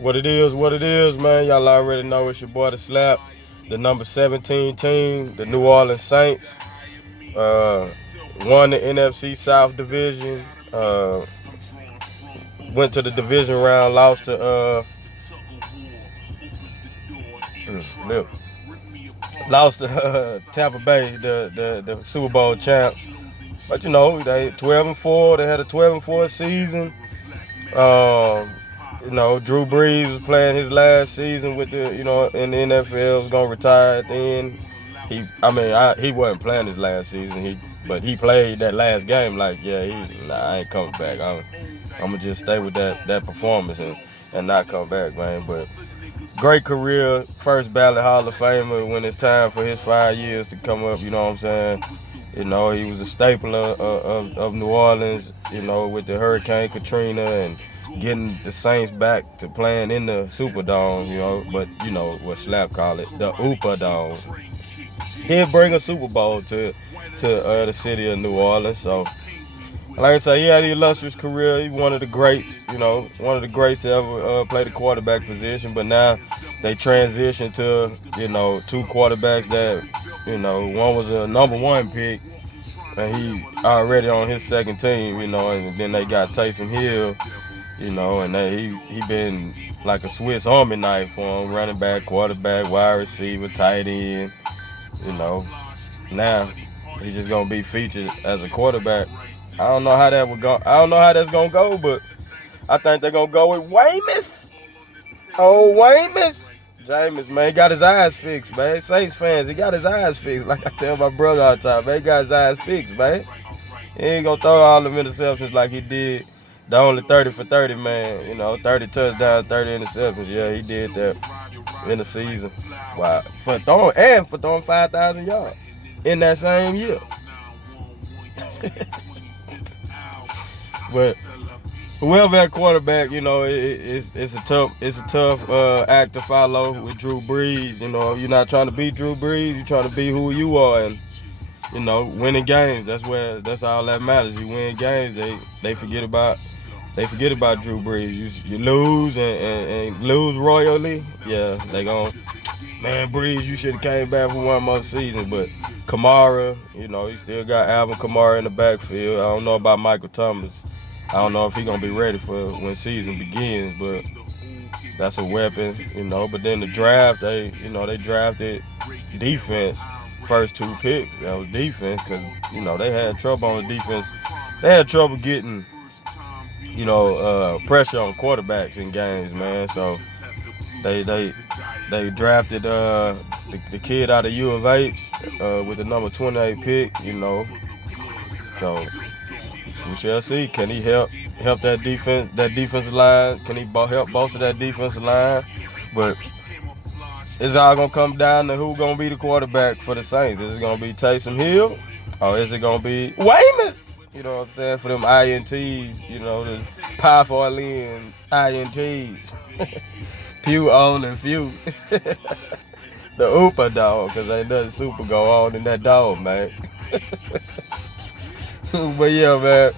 What it is, man. Y'all already know it's your boy DaSlap, the number 17 team, the New Orleans Saints. Won the NFC South Division. Went to the division round, lost to mm, lost to Tampa Bay, the Super Bowl champs. But you know, they 12-4. They had a 12-4 season. Um, Drew Brees was playing his last season with in the NFL. Was gonna retire at the end. He wasn't playing his last season. But he played that last game. Like, yeah, I ain't coming back. I'm gonna just stay with that performance and not come back, man. But great career, first ballot Hall of Famer when it's time for his 5 years to come up. You know what I'm saying? He was a staple of New Orleans, with the Hurricane Katrina and getting the Saints back to playing in the Superdome, but what Slap call it, the Oopa Dome. Did bring a Super Bowl to the city of New Orleans. So, like I said, he had an illustrious career. He's one of the greats, one of the greats to ever play the quarterback position. But now they transitioned to, two quarterbacks that, one was a number one pick and he already on his second team, and then they got Taysom Hill, and he been like a Swiss Army knife for him, running back, quarterback, wide receiver, tight end, you know. Now he's just gonna be featured as a quarterback. I don't know how that would go. I don't know how that's gonna go, but I think they're gonna go with Weymouth. Oh, Weymouth. Jameis, man, he got his eyes fixed, man. Saints fans, he got his eyes fixed. Like I tell my brother all the time, man, he got his eyes fixed, man. He ain't gonna throw all them interceptions like he did the only 30 for 30, man. 30 touchdowns, 30 interceptions. Yeah, he did that in the season. Wow. For throwing 5,000 yards in that same year. But whoever that quarterback, it's a tough act to follow with Drew Brees. You're not trying to beat Drew Brees, you're trying to be who you are, and winning games. That's all that matters. You win games. They forget about Drew Brees. You lose and lose royally. Yeah, they gon' man, Brees, you should have came back for one more season. But Kamara, he still got Alvin Kamara in the backfield. I don't know about Michael Thomas. I don't know if he's gonna be ready for when season begins, but that's a weapon, But then the draft, they drafted defense first two picks. That was defense because they had trouble on the defense. They had trouble getting pressure on quarterbacks in games, man. So they drafted the kid out of U of H with the number 28 pick. So we shall see. Can he help that defensive line? Can he help bolster that defensive line? But it's all gonna come down to who gonna be the quarterback for the Saints. Is it gonna be Taysom Hill or is it gonna be Weymouth? You know what I'm saying? For them INTs, the powerful Orlean INTs. Pew on and few. The Oopa dog, because ain't nothing super go on in that dog, man. But yeah, man.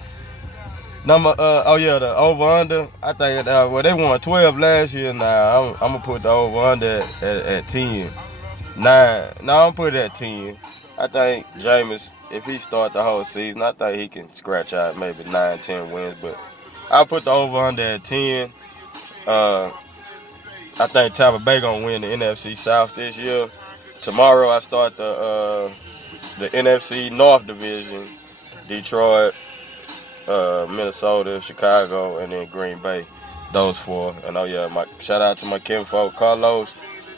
The over under. I think they won 12 last year. Now I'm gonna put the over under at 10. 9. No, I'm put it at 10. I think Jameis, if he start the whole season, I think he can scratch out maybe 9, 10 wins. But I'll put the over under at 10. I think Tampa Bay gonna win the NFC South this year. Tomorrow I start the NFC North Division. Detroit, Minnesota, Chicago, and then Green Bay. Those four. And shout out to my kinfolk Carlos.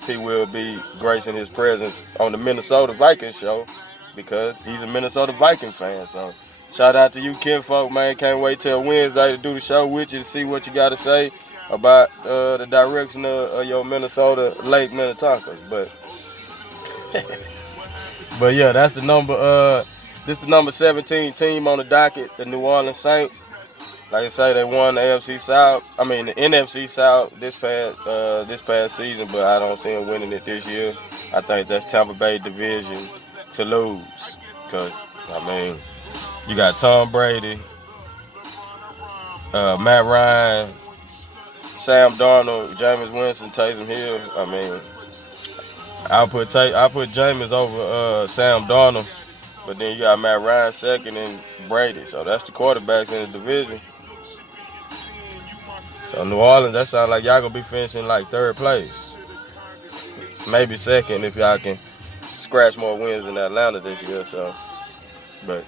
He will be gracing his presence on the Minnesota Vikings show because he's a Minnesota Viking fan. So shout out to you kinfolk, man. Can't wait till Wednesday to do the show with you to see what you got to say about the direction of your Minnesota Lake Minnetonkas. But yeah, that's the number. This the number 17 team on the docket, the New Orleans Saints. Like I say, they won the AFC South. The NFC South this past season, but I don't see them winning it this year. I think that's Tampa Bay division to lose, because you got Tom Brady, Matt Ryan, Sam Darnold, Jameis Winston, Taysom Hill. I mean, I put Jameis over Sam Darnold, but then you got Matt Ryan second and Brady. So that's the quarterbacks in the division. So New Orleans, that sounds like y'all gonna be finishing like third place, maybe second if y'all can scratch more wins in Atlanta this year. So, but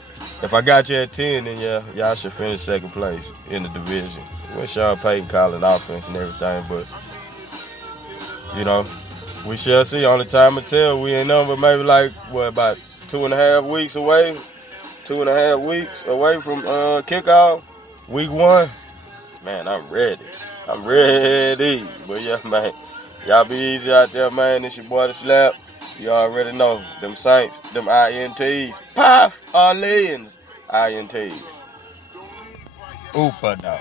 if I got you at 10, then yeah, y'all should finish second place in the division with Sean Payton calling offense and everything. But you know, we shall see. Only time will tell. We ain't number maybe like what, about 2.5 weeks away. 2.5 weeks away from kickoff, week 1. Man, I'm ready. I'm ready. But yeah, man, y'all be easy out there, man. It's your boy DaSlap. You already know them Saints, them INTs. Puff, Orleans, INTs. Oopa dog.